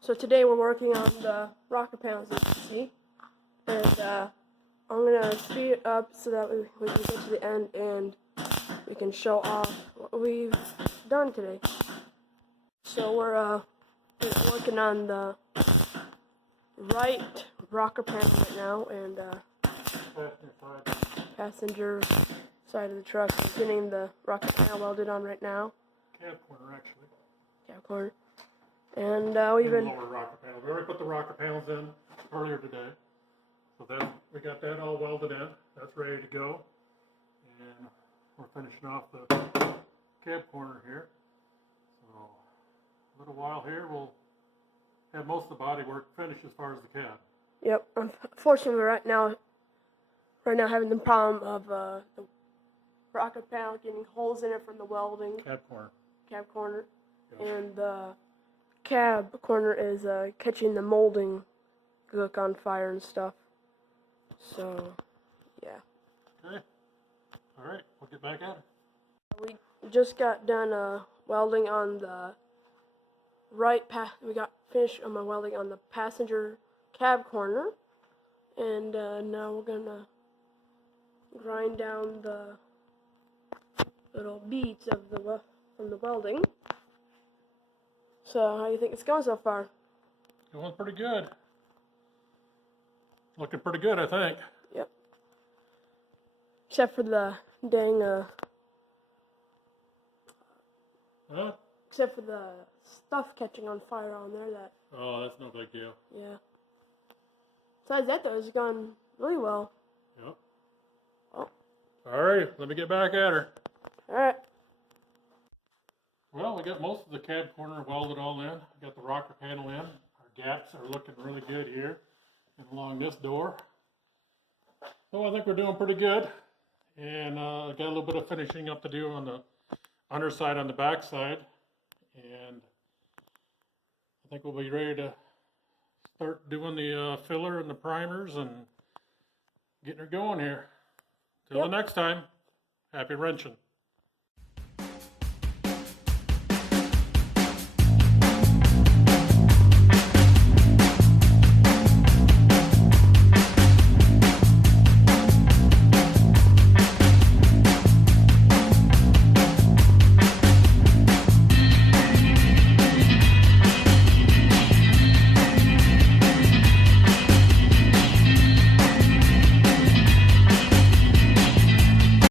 So today we're working on the rocker panels, as you can see, and I'm gonna speed it up so that we can get to the end and we can show off what we've done today. So we're working on the right rocker panel right now, and passenger side of the truck is getting the rocker panel welded on right now. Cab corner, actually. Cab corner. And we've been... lower rocker panel. We already put the rocker panels in earlier today. So then we got that all welded in. That's ready to go. And we're finishing off the cab corner here. So a little while here, we'll have most of the body work finished as far as the cab. Yep. Unfortunately, right now having the problem of the rocker panel getting holes in it from the welding. Cab corner. Cab corner. Yep. And the cab corner is catching the molding gook on fire and stuff. So, yeah. Okay. All right. We'll get back at it. We just got done welding on the we got finished on my welding on the passenger cab corner, and now we're gonna grind down the little beads of from the welding. So how do you think it's going so far? Going pretty good. Looking pretty good, I think. Yep. Except for the dang except for the stuff catching on fire on there. That. Oh, that's no big deal. Yeah. Besides that, though, it's gone really well. Yep. Oh. All right, let me get back at her. All right. Well, we got most of the cab corner welded all in. We got the rocker panel in. Our gaps are looking really good here and along this door. So I think we're doing pretty good. And got a little bit of finishing up to do on the underside on the back side. And I think we'll be ready to start doing the filler and the primers and getting her going here. Till the next time, happy wrenching.